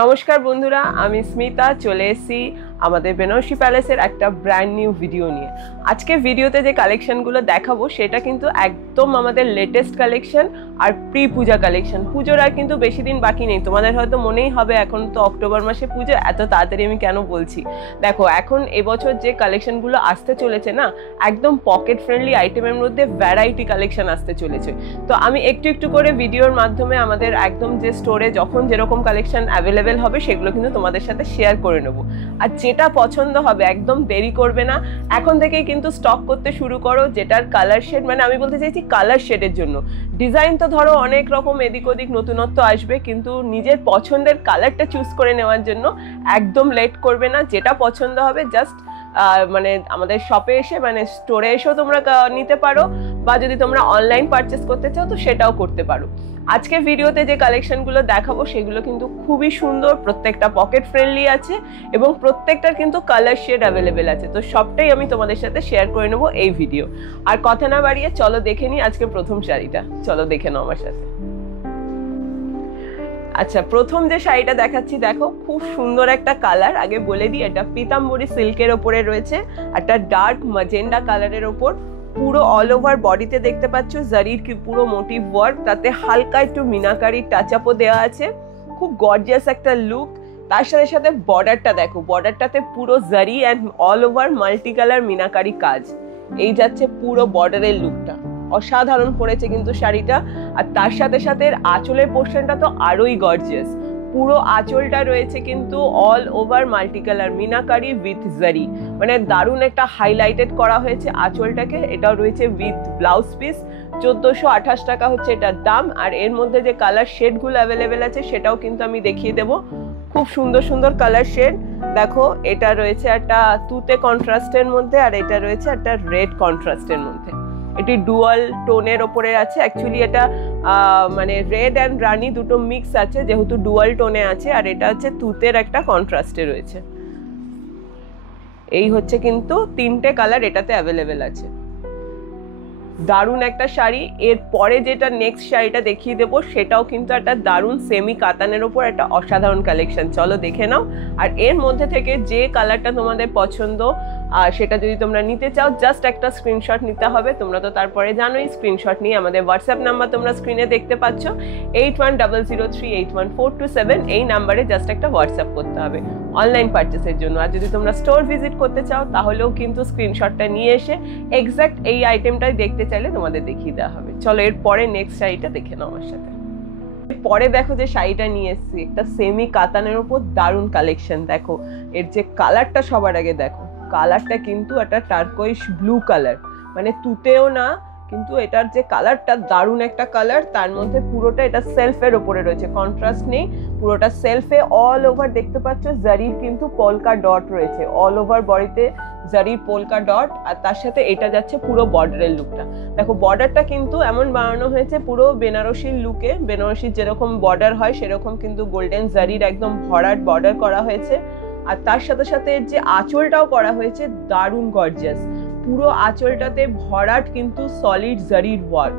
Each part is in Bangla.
নমস্কার বন্ধুরা, আমি স্মিতা চলে এসেছি আমাদের বেনারসি প্যালেসের একটা ব্র্যান্ড নিউ ভিডিও নিয়ে। আজকে ভিডিওতে যে কালেকশনগুলো দেখাবো সেটা কিন্তু একদম আমাদের লেটেস্ট কালেকশন আর প্রি পূজা কালেকশন। পুজোর আর কিন্তু বেশি দিন বাকি নেই। তোমাদের হয়তো মনেই হবে এখন তো অক্টোবর মাসে পুজো, এত তাড়াতাড়ি আমি কেন বলছি। দেখো এখন এবছর যে কালেকশনগুলো আসতে চলেছে না, একদম পকেট ফ্রেন্ডলি আইটেমের মধ্যে ভ্যারাইটি কালেকশন আসতে চলেছে। তো আমি একটু একটু করে ভিডিওর মাধ্যমে আমাদের একদম যে স্টোরে যখন যেরকম কালেকশন অ্যাভেলেবেল হবে সেগুলো কিন্তু তোমাদের সাথে শেয়ার করে নেবো। আর যেটা পছন্দ হবে একদম দেরি করবে না, এখন থেকেই কিন্তু স্টক করতে শুরু করো। যেটার কালার শেড, মানে আমি বলতে চাইছি কালার শেডের জন্য ডিজাইন তো ধরো অনেক রকম এদিক ওদিক নতুনত্ব আসবে, কিন্তু নিজের পছন্দের কালারটা চুজ করে নেওয়ার জন্য একদম লেট করবে না। যেটা পছন্দ হবে জাস্ট মানে আমাদের শপে এসে, মানে স্টোরে এসেও তোমরা নিতে পারো, বা যদি তোমরা অনলাইন পারচেস করতে চাও তো সেটাও করতে পারো। আজকে ভিডিওতে যে কালেকশনগুলো দেখাবো সেগুলো কিন্তু খুবই সুন্দর, প্রত্যেকটা পকেট ফ্রেন্ডলি আছে এবং প্রত্যেকটার কিন্তু কালার শেড অ্যাভেলেবেল আছে। তো সবটাই আমি তোমাদের সাথে শেয়ার করে নেবো এই ভিডিও। আর কথা না বাড়িয়ে চলো দেখে নিই আজকে প্রথম শাড়িটা। চলো দেখে নাও আমার সাথে। আচ্ছা, প্রথম যে শাড়িটা দেখাচ্ছি দেখো, খুব সুন্দর একটা কালার। আগে বলে দিই, এটা পিতাম্বরী সিল্কের ওপরে রয়েছে, একটা ডার্ক ম্যাজেন্ডা কালারের ওপর। পুরো অল ওভার বডিতে দেখতে পাচ্ছ জারির কি পুরো মোটিভ ওয়ার্ক, তাতে হালকা একটু মিনাকারি টাচ আপও দেওয়া আছে। খুব গর্জিয়াস একটা লুক। তার সাথে সাথে বর্ডারটা দেখো, বর্ডারটাতে পুরো জারি and all over multi colour meenakari কাজ। এই যাচ্ছে পুরো বর্ডারের লুকটা, অসাধারণ পড়েছে কিন্তু শাড়িটা। আর তার সাথে সাথে আঁচলের পোর্শনটা তো আরোই গর্জিয়াস। পুরো আঁচলটা রয়েছে কিন্তু all over multi colour meenakari with জারি, মানে দারুণ একটা হাইলাইটেড করা হয়েছে আঁচলটাকে। এটাও রয়েছে উইথ ব্লাউজ পিস। 1428 টাকা হচ্ছে এটার দাম। আর এর মধ্যে যে কালার শেডগুলো অ্যাভেলেবেল আছে সেটাও কিন্তু আমি দেখিয়ে দেবো। খুব সুন্দর সুন্দর কালার শেড দেখো। এটা রয়েছে একটা তুতে কন্ট্রাস্টের মধ্যে, আর এটা রয়েছে একটা রেড কন্ট্রাস্টের মধ্যে। এটি ডুয়াল টোনের ওপরে আছে। অ্যাকচুয়ালি এটা মানে রেড অ্যান্ড রানি দুটো মিক্স আছে, যেহেতু ডুয়াল টোনে আছে। আর এটা হচ্ছে তুতের একটা কন্ট্রাস্টে রয়েছে। এই হচ্ছে কিন্তু তিনটে কালার এটাতে অ্যাভেলেবেল আছে। দারুণ একটা শাড়ি। এর পরে যেটা নেক্সট শাড়িটা দেখিয়ে দেবো সেটাও কিন্তু একটা দারুণ সেমি কাতানের ওপর একটা অসাধারণ কালেকশন। চলো দেখে নাও। আর এর মধ্যে থেকে যে কালারটা তোমাদের পছন্দ সেটা যদি তোমরা নিতে চাও, জাস্ট একটা স্ক্রিনশট নিতে হবে। তোমরা তো তারপরে জানোই, স্ক্রিনশট নিয়ে আমাদের হোয়াটসঅ্যাপ নাম্বার তোমরা স্ক্রিনে দেখতে পাচ্ছ 8100381427। এই নাম্বারে জাস্ট একটা হোয়াটসঅ্যাপ করতে হবে অনলাইন পারচেসের জন্য। আর যদি তোমরা স্টোর ভিজিট করতে চাও তাহলেও কিন্তু স্ক্রিনশটটা নিয়ে এসে এক্স্যাক্ট এই আইটেমটাই দেখতে চাইলে তোমাদের দেখিয়ে দেওয়া হবে। চলো এর পরে নেক্সট শাড়িটা দেখে নাও আমার সাথে। পরে দেখো যে শাড়িটা নিয়ে এসেছি, একটা সেমি কাতানের উপর দারুণ কালেকশন। দেখো এর যে কালারটা, সবার আগে দেখো কালারটা কিন্তু একটা টার্কোইশ ব্লু কালার, মানে তুতেও না, কিন্তু এটার যে কালারটা দারুণ একটা কালার। তার মধ্যে পুরোটা এটা সেলফের ওপরে রয়েছে, কন্ট্রাস্ট নেই, পুরোটা সেলফে। অল ওভার দেখতে পাচ্ছ জারির কিন্তু পোলকা ডট রয়েছে, অল ওভার বডিতে জারির পোলকা ডট। আর তার সাথে এটা যাচ্ছে পুরো বর্ডারের লুকটা। দেখো বর্ডারটা কিন্তু এমন বানানো হয়েছে পুরো বেনারসির লুকে, বেনারসির যেরকম বর্ডার হয় সেরকম কিন্তু গোল্ডেন জারির একদম ভরাট বর্ডার করা হয়েছে। আর তার সাথে সাথে যে আঁচলটাও করা হয়েছে দারুণ গর্জিয়াস। পুরো আঁচলটাতে ভরাট কিন্তু সলিড জারির ওয়ার্ক,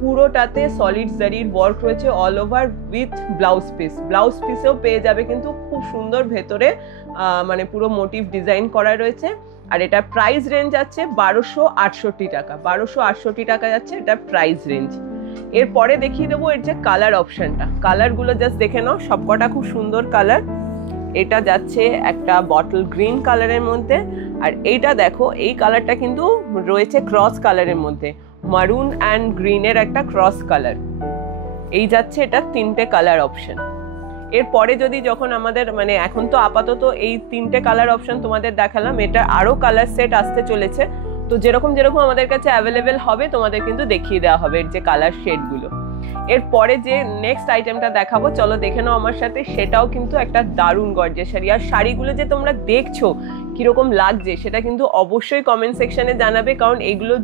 পুরোটাতে সলিড জারির ওয়ার্ক রয়েছে all over with blouse piece. Blouse পিসেও পেয়ে যাবে কিন্তু খুব সুন্দর ভেতরে মানে পুরো মোটিভ ডিজাইন করা রয়েছে। আর এটা প্রাইস রেঞ্জ আছে 1268 টাকা। 1268 টাকা যাচ্ছে এটা প্রাইস রেঞ্জ। এরপরে দেখিয়ে দেবো এর যে কালার অপশনটা। কালারগুলো জাস্ট দেখে নাও, সবকটা খুব সুন্দর কালার। এটা যাচ্ছে একটা বটল গ্রিন কালারের মধ্যে। আর এইটা দেখো, এই কালারটা কিন্তু রয়েছে ক্রস কালারের মধ্যে, মারুন অ্যান্ড গ্রিনের একটা ক্রস কালার। এই যাচ্ছে এটা তিনটে কালার অপশন। এরপরে যদি যখন আমাদের মানে এখন তো আপাতত এই তিনটে কালার অপশন তোমাদের দেখালাম, এটা আরো কালার সেট আসতে চলেছে। তো যেরকম যেরকম আমাদের কাছে অ্যাভেলেবেল হবে তোমাদের কিন্তু দেখিয়ে দেওয়া হবে এর যে কালার শেডগুলো। এরপরে যে নেক্সট আইটেমটা দেখাবো চলো দেখে নাও আমার সাথে। সেটাও কিন্তু একটা দারুণ গর্জিয়াস শাড়ি। আর শাড়িগুলো যে তোমরা দেখছো কীরকম লাগছে সেটা কিন্তু অবশ্যই কমেন্ট সেকশানে জানাবে, কারণ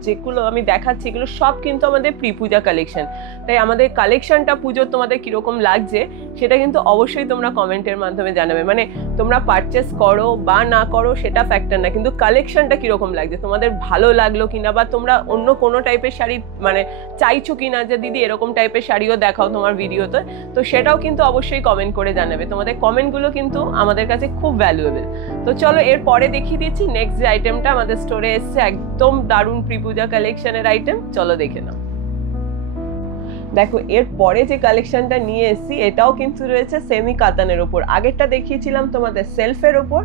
যেগুলো আমি দেখাচ্ছি এগুলো সব কিন্তু আমাদের প্রি পূজা কালেকশন। তাই আমাদের কালেকশনটা পুজোর তোমাদের কীরকম লাগছে সেটা কিন্তু অবশ্যই তোমরা কমেন্টের মাধ্যমে জানাবে। মানে তোমরা পারচেস করো বা না করো সেটা ফ্যাক্টর না, কিন্তু কালেকশনটা কীরকম লাগছে, তোমাদের ভালো লাগলো কিনা, বা তোমরা অন্য কোনো টাইপের শাড়ি মানে চাইছো কিনা যে দিদি এরকম টাইপের শাড়িও দেখাও তোমার ভিডিওতে, তো সেটাও কিন্তু অবশ্যই কমেন্ট করে জানাবে। তোমাদের কমেন্টগুলো কিন্তু আমাদের কাছে খুব ভ্যালুয়েবল। তো চলো এর পরে দেখিয়ে দিচ্ছি নেক্সট যে আইটেমটা আমাদের স্টোরে এসছে, একদম দারুণ প্রি পূজা কালেকশনের আইটেম, চলো দেখে নাও। দেখো এর পরে যে কালেকশনটা নিয়ে এসেছি এটাও কিন্তু রয়েছে সেমি কাতানের ওপর। আগেরটা দেখিয়েছিলাম তোমাদের সেলফের ওপর,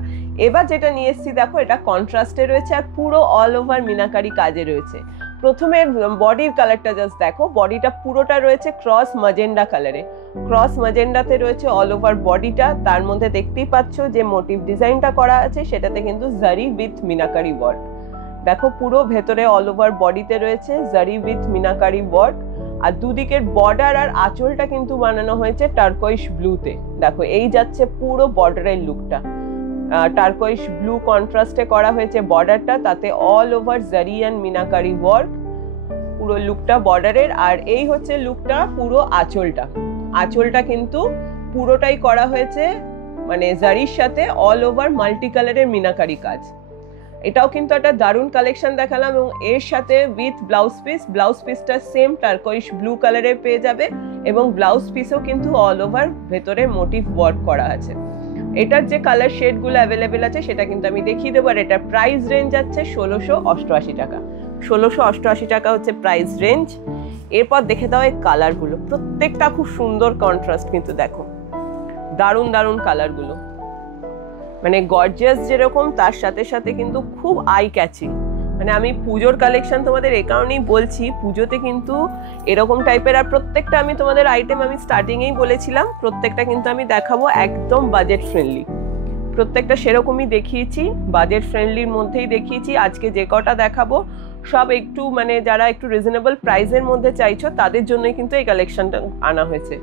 এবার যেটা নিয়ে এসেছি দেখো এটা কন্ট্রাস্টে রয়েছে আর পুরো অল ওভার মিনাকারি কাজে রয়েছে। প্রথমে বডির কালারটা জাস্ট দেখো, বডিটা পুরোটা রয়েছে ক্রস ম্যাজেন্ডা কালারে, ক্রস ম্যাজেন্ডাতে রয়েছে অল ওভার বডিটা। তার মধ্যে দেখতেই পাচ্ছ যে মোটিভ ডিজাইনটা করা আছে সেটাতে কিন্তু জারি উইথ মিনাকারি ওয়ার্ক। দেখো পুরো ভেতরে অল ওভার বডিতে রয়েছে জারি উইথ মিনাকারি ওয়ার্ক, আর দুদিকের বর্ডার আর আঁচলটা কিন্তু বানানো হয়েছে টার্কোইশ ব্লুতে। দেখো এই যাচ্ছে পুরো বর্ডারের লুকটা, টার্কোইশ ব্লু কন্ট্রাস্টে করা হয়েছে বর্ডারটা, তাতে অল ওভার জারি অ্যান্ড মিনাকারি ওয়ার্ক পুরো লুকটা বর্ডারের। আর এই হচ্ছে লুকটা পুরো আঁচলটা, আঁচলটা কিন্তু পুরোটাই করা হয়েছে মানে জারির সাথে অল ওভার মাল্টি কালারের মিনাকারি কাজ। এটাও কিন্তু একটা দারুণ কালেকশন দেখালাম, এবং এর সাথে উইথ ব্লাউজ পিস, ব্লাউজ পিসটা সেম টার্কোইশ ব্লু কালারের পেয়ে যাবে, এবং ব্লাউজ পিসও কিন্তু অল ওভার ভেতরে মোটিভ ওয়ার্ক করা আছে। এটার যে কালার শেডগুলো অ্যাভেলেবেল আছে সেটা কিন্তু আমি দেখিয়ে দেবো। আর এটার প্রাইস রেঞ্জ আছে 1688 টাকা, 1688 টাকা হচ্ছে প্রাইস রেঞ্জ। এরপর দেখে দাও এই কালারগুলো, প্রত্যেকটা খুব সুন্দর কন্ট্রাস্ট, কিন্তু দেখো দারুণ দারুণ কালারগুলো, মানে গর্জিয়াস যেরকম তার সাথে সাথে কিন্তু খুব আই ক্যাচিং। মানে আমি পুজোর কালেকশন তোমাদের এই কারণেই বলছি, পুজোতে কিন্তু এরকম টাইপের, আর প্রত্যেকটা আমি তোমাদের আইটেম আমি স্টার্টিংয়েই বলেছিলাম প্রত্যেকটা কিন্তু আমি দেখাবো একদম বাজেট ফ্রেন্ডলি, প্রত্যেকটা সেরকমই দেখিয়েছি, বাজেট ফ্রেন্ডলির মধ্যেই দেখিয়েছি। আজকে যে কটা দেখাবো সব একটু মানে যারা একটু রিজনেবল প্রাইসের মধ্যে চাইছো তাদের জন্যই কিন্তু এই কালেকশনটা আনা হয়েছে।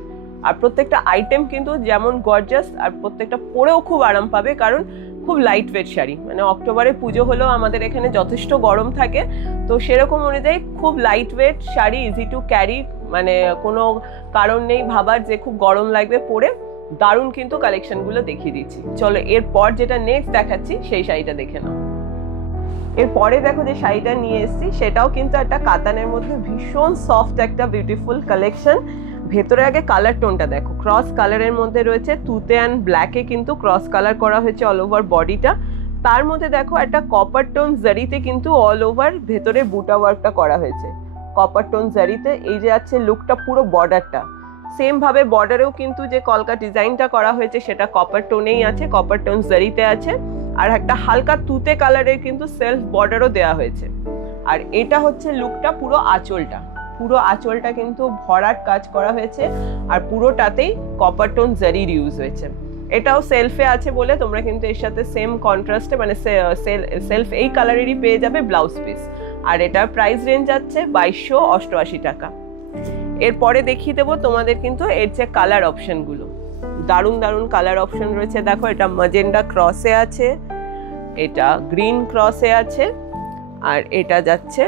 আর প্রত্যেকটা আইটেম কিন্তু যেমন গর্জাস, আর প্রত্যেকটা পরেও খুব আরাম পাবে, কারণ খুব লাইট ওয়েট শাড়ি। মানে অক্টোবরে পুজো হলেও আমাদের এখানে যথেষ্ট গরম থাকে, তো সেরকম অনুযায়ী খুব light weight sari, easy to carry, মানে কোনো কারণ নেই ভাবার যে খুব গরম লাগবে পরে। দারুণ কিন্তু কালেকশনগুলো দেখিয়ে দিচ্ছি। চলো এরপর যেটা নেক্সট দেখাচ্ছি সেই শাড়িটা দেখে নাও। এরপরে দেখো যে শাড়িটা নিয়ে এসেছি সেটাও কিন্তু একটা কাতানের মধ্যে ভীষণ সফট একটা বিউটিফুল কালেকশন। ভেতরে আগে কালার টোনটা দেখো, ক্রস কালারের মধ্যে রয়েছে তুতে অ্যান্ড ব্ল্যাকে কিন্তু ক্রস কালার করা হয়েছে অল ওভার বডিটা। তার মধ্যে দেখো একটা কপার টোন জারিতে কিন্তু অল ওভার ভেতরে বুটা ওয়ার্কটা করা হয়েছে কপার টোন জারিতে। এই যে আছে লুকটা পুরো বর্ডারটা সেম ভাবে, বর্ডারেও কিন্তু যে কলকা ডিজাইনটা করা হয়েছে সেটা কপার টোনেই আছে, কপার টোন জারিতে আছে। আর একটা হালকা তুতে কালারের কিন্তু সেলফ বর্ডারও দেওয়া হয়েছে। আর এটা হচ্ছে লুকটা পুরো আঁচলটা, পুরো আঁচলটা কিন্তু ভরাট কাজ করা হয়েছে, আর পুরোটাতেই কপার টোন জারির ইউজ হয়েছে। এটাও সেলফে আছে বলে তোমরা কিন্তু এর সাথে সেম কন্ট্রাস্টে মানে সেলফ এই কালারেরই পেয়ে যাবে ব্লাউজ পিস। আর এটার প্রাইস রেঞ্জ আছে 2288 টাকা। এরপরে দেখিয়ে দেবো তোমাদের কিন্তু এর যে কালার অপশনগুলো, দারুণ দারুণ কালার অপশন রয়েছে। দেখো এটা ম্যাজেন্ডা ক্রসে আছে, এটা গ্রিন ক্রসে আছে, আর এটা যাচ্ছে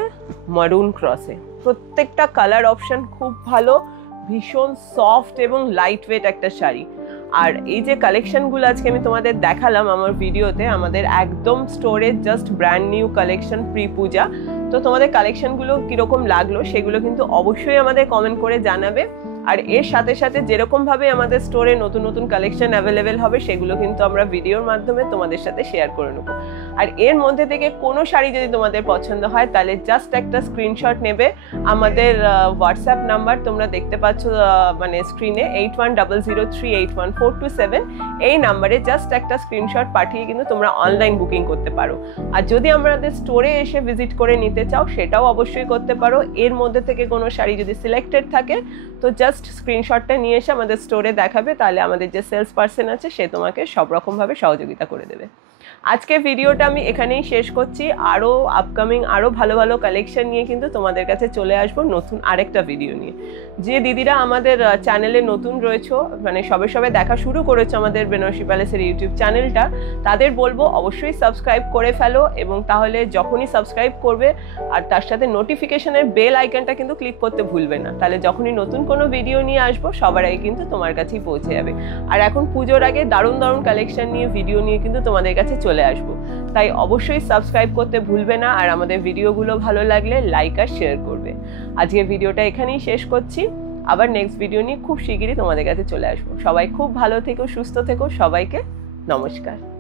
মারুন ক্রসে। প্রত্যেকটা কালার অপশন খুব ভালো, ভীষণ সফট এবং লাইট ওয়েট একটা শাড়ি। আর এই যে কালেকশনগুলো আজকে আমি তোমাদের দেখালাম আমার ভিডিওতে, আমাদের একদম স্টোরে just brand new collection pre Puja. তো তোমাদের কালেকশনগুলো কীরকম লাগলো সেগুলো কিন্তু অবশ্যই আমাদের কমেন্ট করে জানাবে। আর এর সাথে সাথে যেরকমভাবে আমাদের স্টোরে নতুন নতুন কালেকশন অ্যাভেলেবেল হবে সেগুলো কিন্তু আমরা ভিডিওর মাধ্যমে তোমাদের সাথে শেয়ার করে নেবো। আর এর মধ্যে থেকে কোনো শাড়ি যদি তোমাদের পছন্দ হয় তাহলে জাস্ট একটা স্ক্রিনশট নেবে, আমাদের হোয়াটসঅ্যাপ নাম্বার তোমরা দেখতে পাচ্ছ মানে স্ক্রিনে 8100381427, এই নাম্বারে জাস্ট একটা স্ক্রিনশট পাঠিয়ে কিন্তু তোমরা অনলাইন বুকিং করতে পারো। আর যদি আমাদের স্টোরে এসে ভিজিট করে নিতে চাও সেটাও অবশ্যই করতে পারো। এর মধ্যে থেকে কোনো শাড়ি যদি সিলেক্টেড থাকে তো জাস্ট স্ক্রিনশটটা নিয়ে এসে আমাদের স্টোরে দেখাবে, তাহলে আমাদের যে সেলস পার্সন আছে সে তোমাকে সব রকমভাবে সহযোগিতা করে দেবে। আজকে ভিডিওটা আমি এখানেই শেষ করছি। আরও আপকামিং আরও ভালো ভালো কালেকশন নিয়ে কিন্তু তোমাদের কাছে চলে আসবো নতুন আরেকটা ভিডিও নিয়ে। যে দিদিরা আমাদের চ্যানেলে নতুন রয়েছে, মানে সবে সবে দেখা শুরু করেছো আমাদের বেনারসি প্যালেসের ইউটিউব চ্যানেলটা, তাদের বলবো অবশ্যই সাবস্ক্রাইব করে ফেলো, এবং তাহলে যখনই সাবস্ক্রাইব করবে আর তার সাথে নোটিফিকেশনের বেল আইকনটা কিন্তু ক্লিক করতে ভুলবে না, তাহলে যখনই নতুন কোনো ভিডিও নিয়ে আসবো সবার আগে কিন্তু তোমার কাছেই পৌঁছে যাবে। আর এখন পুজোর আগে দারুণ দারুণ কালেকশন নিয়ে ভিডিও নিয়ে কিন্তু তোমাদের কাছে চলে আসবো, তাই অবশ্যই সাবস্ক্রাইব করতে ভুলবে না। আর আমাদের ভিডিওগুলো ভালো লাগলে লাইক আর শেয়ার করবে। আজকে ভিডিওটা এখানেই শেষ করছি, আবার নেক্সট ভিডিও নিয়ে খুব শিগগিরই তোমাদের কাছে চলে আসবো। সবাই খুব ভালো থেকো, সুস্থ থেকো, সবাইকে নমস্কার।